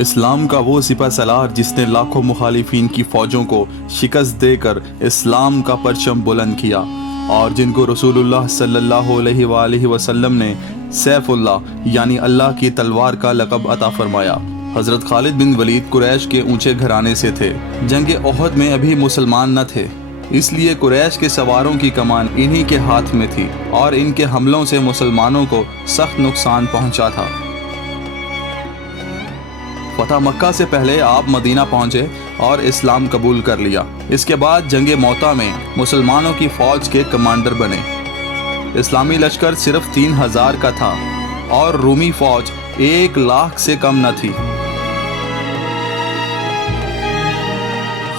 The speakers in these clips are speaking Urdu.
اسلام کا وہ سپہ سالار جس نے لاکھوں مخالفین کی فوجوں کو شکست دے کر اسلام کا پرچم بلند کیا، اور جن کو رسول اللہ صلی اللہ علیہ وآلہ وسلم نے سیف اللہ یعنی اللہ کی تلوار کا لقب عطا فرمایا۔ حضرت خالد بن ولید قریش کے اونچے گھرانے سے تھے۔ جنگ احد میں ابھی مسلمان نہ تھے، اس لیے قریش کے سواروں کی کمان انہی کے ہاتھ میں تھی اور ان کے حملوں سے مسلمانوں کو سخت نقصان پہنچا تھا۔ فتح مکہ سے پہلے آپ مدینہ پہنچے اور اسلام قبول کر لیا۔ اس کے بعد جنگ موتا میں مسلمانوں کی فوج کے کمانڈر بنے۔ اسلامی لشکر صرف 3000 کا تھا اور رومی فوج 1,00,000 سے کم نہ تھی۔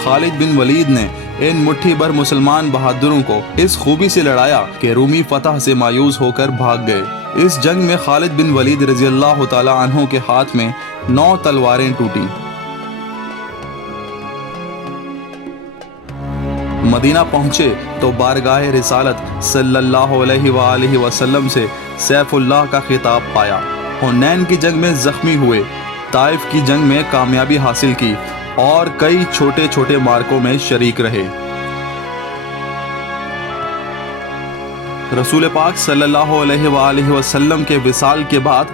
خالد بن ولید نے ان مٹھی بھر مسلمان بہادروں کو اس خوبی سے لڑایا کہ رومی فتح سے مایوس ہو کر بھاگ گئے۔ اس جنگ میں خالد بن ولید رضی اللہ تعالی عنہ کے ہاتھ میں 9 تلواریں ٹوٹیں۔ مدینہ پہنچے تو بارگاہ رسالت صلی اللہ علیہ وآلہ وسلم سے سیف اللہ کا خطاب پایا۔ حنین کی جنگ میں زخمی ہوئے، طائف کی جنگ میں کامیابی حاصل کی اور کئی چھوٹے چھوٹے مارکوں میں شریک رہے۔ رسول پاک صلی اللہ علیہ وآلہ وسلم کے وصال کے بعد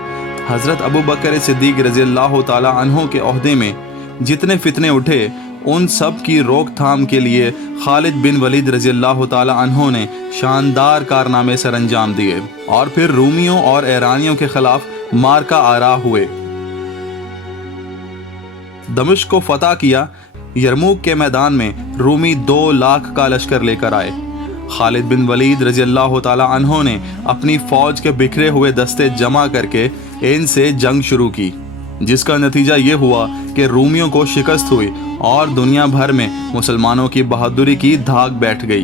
حضرت ابو بکر صدیق رضی اللہ تعالی عنہ کے عہدے میں جتنے فتنے اٹھے ان سب کی روک تھام کے لیے خالد بن ولید رضی اللہ تعالی عنہ نے شاندار کارنامے سر انجام دیے اور پھر رومیوں اور ایرانیوں کے خلاف مارکا آرا ہوئے۔ دمشق کو فتح کیا۔ یرموک کے میدان میں رومی 2,00,000 کا لشکر لے کر آئے۔ خالد بن ولید رضی اللہ تعالی عنہ نے اپنی فوج کے بکھرے ہوئے دستے جمع کر کے ان سے جنگ شروع کی، جس کا نتیجہ یہ ہوا کہ رومیوں کو شکست ہوئی اور دنیا بھر میں مسلمانوں کی بہادری کی دھاک بیٹھ گئی۔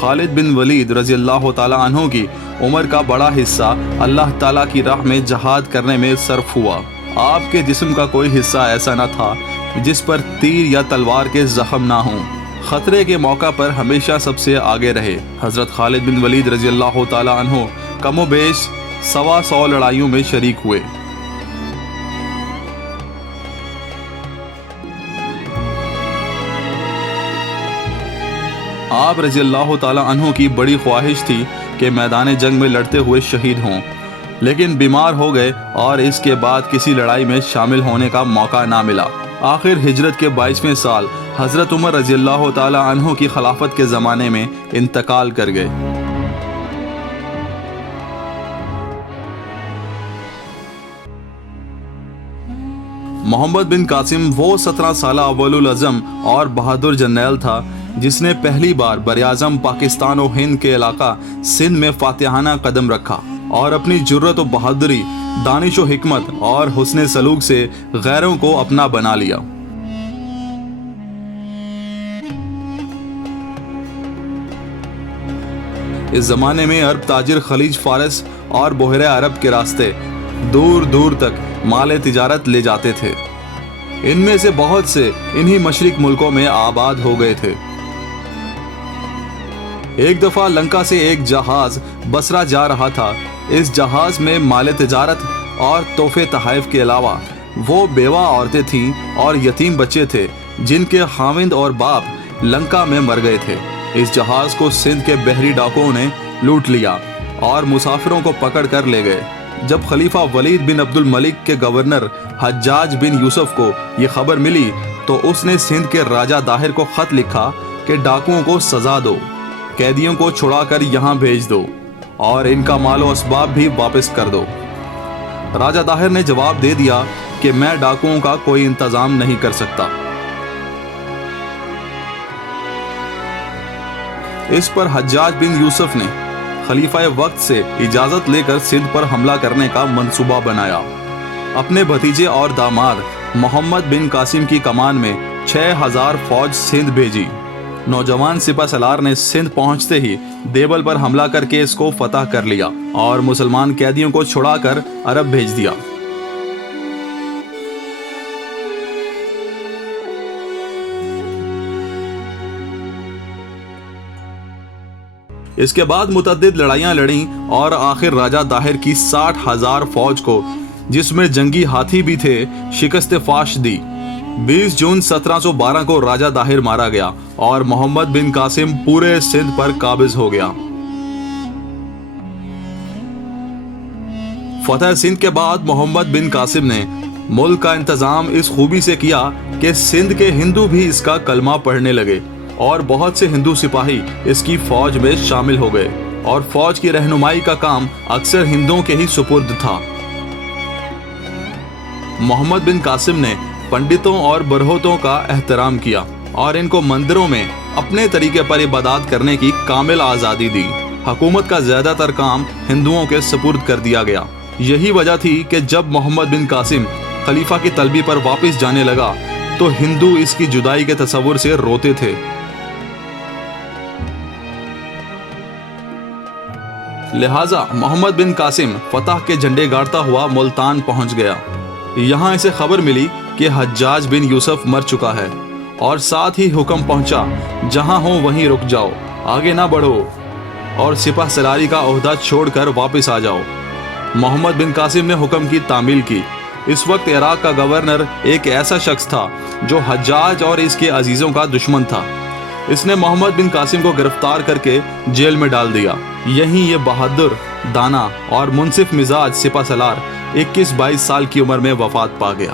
خالد بن ولید رضی اللہ تعالی عنہ کی عمر کا بڑا حصہ اللہ تعالیٰ کی راہ میں جہاد کرنے میں صرف ہوا۔ آپ کے جسم کا کوئی حصہ ایسا نہ تھا جس پر تیر یا تلوار کے زخم نہ ہوں۔ خطرے کے موقع پر ہمیشہ سب سے آگے رہے۔ حضرت خالد بن ولید رضی اللہ تعالی عنہ کم و بیش 125 لڑائیوں میں شریک ہوئے۔ آپ رضی اللہ تعالی عنہ کی بڑی خواہش تھی کہ میدان جنگ میں لڑتے ہوئے شہید ہوں، لیکن بیمار ہو گئے اور اس کے بعد کسی لڑائی میں شامل ہونے کا موقع نہ ملا۔ آخر ہجرت کے 22ویں سال حضرت عمر رضی اللہ تعالی عنہ کی خلافت کے زمانے میں انتقال کر گئے۔ محمد بن قاسم وہ 17 سالہ اول العزم اور بہادر جرنیل تھا جس نے پہلی بار براعظم پاکستان و ہند کے علاقہ سندھ میں فاتحانہ قدم رکھا اور اپنی جرأت و بہادری، دانش و حکمت اور حسن سلوک سے غیروں کو اپنا بنا لیا۔ اس زمانے میں عرب تاجر خلیج فارس اور بحیرہ عرب کے راستے دور دور تک مال تجارت لے جاتے تھے۔ ان میں سے بہت سے انہی مشرق ملکوں میں آباد ہو گئے تھے۔ ایک دفعہ لنکا سے ایک جہاز بصرہ جا رہا تھا۔ اس جہاز میں مال تجارت اور تحفے تحائف کے علاوہ وہ بیوہ عورتیں تھیں اور یتیم بچے تھے جن کے خاوند اور باپ لنکا میں مر گئے تھے۔ اس جہاز کو سندھ کے بحری ڈاکوؤں نے لوٹ لیا اور مسافروں کو پکڑ کر لے گئے۔ جب خلیفہ ولید بن عبد الملک کے گورنر حجاج بن یوسف کو یہ خبر ملی تو اس نے سندھ کے راجہ داہر کو خط لکھا کہ ڈاکوؤں کو سزا دو، قیدیوں کو چھڑا کر یہاں بھیج دو اور ان کا مال و اسباب بھی واپس کر دو۔ راجہ داہر نے جواب دے دیا کہ میں ڈاکوؤں کا کوئی انتظام نہیں کر سکتا۔ اس پر حجاج بن یوسف نے خلیفہ وقت سے اجازت لے کر سندھ پر حملہ کرنے کا منصوبہ بنایا۔ اپنے بھتیجے اور داماد محمد بن قاسم کی کمان میں 6000 فوج سندھ بھیجی۔ نوجوان سپہ سالار نے سندھ پہنچتے ہی دیبل پر حملہ کر کے اس کو فتح کر لیا اور مسلمان قیدیوں کو چھڑا کر عرب بھیج دیا۔ اس کے بعد متعدد لڑائیاں لڑیں اور آخر راجہ طاہر کی 60,000 فوج کو، جس میں جنگی ہاتھی بھی تھے، شکست فاش دی۔ 20 جون 1712 کو راجہ طاہر مارا گیا اور محمد بن قاسم پورے سندھ پر قابض ہو گیا۔ فتح سندھ کے بعد محمد بن قاسم نے ملک کا انتظام اس خوبی سے کیا کہ سندھ کے ہندو بھی اس کا کلمہ پڑھنے لگے اور بہت سے ہندو سپاہی اس کی فوج میں شامل ہو گئے، اور فوج کی رہنمائی کا کام اکثر ہندوؤں کے ہی سپرد تھا۔ محمد بن قاسم نے پنڈتوں اور برہوتوں کا احترام کیا اور ان کو مندروں میں اپنے طریقے پر عبادات کرنے کی کامل آزادی دی۔ حکومت کا زیادہ تر کام ہندوؤں کے سپرد کر دیا گیا۔ یہی وجہ تھی کہ جب محمد بن قاسم خلیفہ کی طلبی پر واپس جانے لگا تو ہندو اس کی جدائی کے تصور سے روتے تھے۔ لہٰذا محمد بن قاسم فتح کے جھنڈے گاڑتا ہوا ملتان پہنچ گیا۔ یہاں اسے خبر ملی کہ حجاج بن یوسف مر چکا ہے، اور ساتھ ہی حکم پہنچا، جہاں ہو وہیں رک جاؤ، آگے نہ بڑھو اور سپہ سالاری کا عہدہ چھوڑ کر واپس آ جاؤ۔ محمد بن قاسم نے حکم کی تعمیل کی۔ اس وقت عراق کا گورنر ایک ایسا شخص تھا جو حجاج اور اس کے عزیزوں کا دشمن تھا۔ اس نے محمد بن قاسم کو گرفتار کر کے جیل میں ڈال دیا۔ یہیں یہ بہادر، دانا اور منصف مزاج سپہ سالار 21-22 سال کی عمر میں وفات پا گیا۔